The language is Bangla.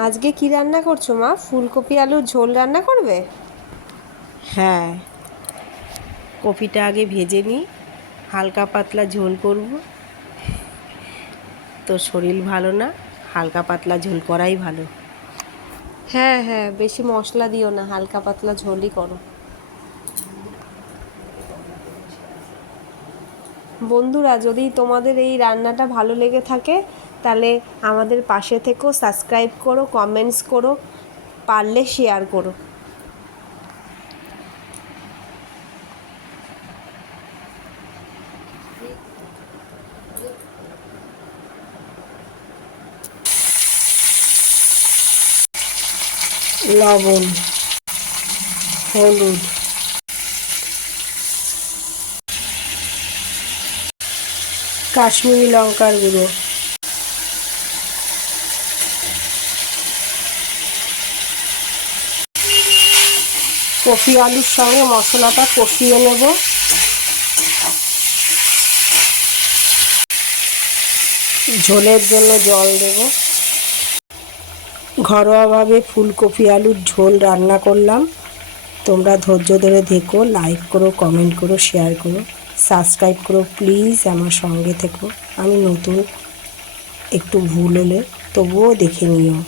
আজকে কি রান্না করছো মা? ফুলকপি আলুর ঝোল রান্না করবে? হ্যাঁ, কপিটা আগে ভেজে নিই, হালকা পাতলা ঝোল করব। তো শরীর ভালো না, হালকা পাতলা ঝোল করাই ভালো। হ্যাঁ হ্যাঁ, বেশি মশলা দিও না, হালকা পাতলা ঝোলই করো। বন্ধুরা, যদি তোমাদের এই রান্নাটা ভালো লেগে থাকে তাহলে আমাদের পাশে থেকো, সাবস্ক্রাইব করো, কমেন্টস করো, পারলে শেয়ার করো। লবণ, হলুদ, কাশ্মীরি লঙ্কার গুঁড়ো, কপি আলুর সঙ্গে মশলাটা কষিয়ে নেব। ঝোলের জন্য জল দেব। ঘরোয়াভাবে ফুলকপি আলুর ঝোল রান্না করলাম। তোমরা ধৈর্য ধরে দেখো, লাইক করো, কমেন্ট করো, শেয়ার করো, সাবস্ক্রাইব করো, প্লিজ আমার সঙ্গে থেকো। আমি নতুন, একটু ভুল হলে তবুও দেখে নিও।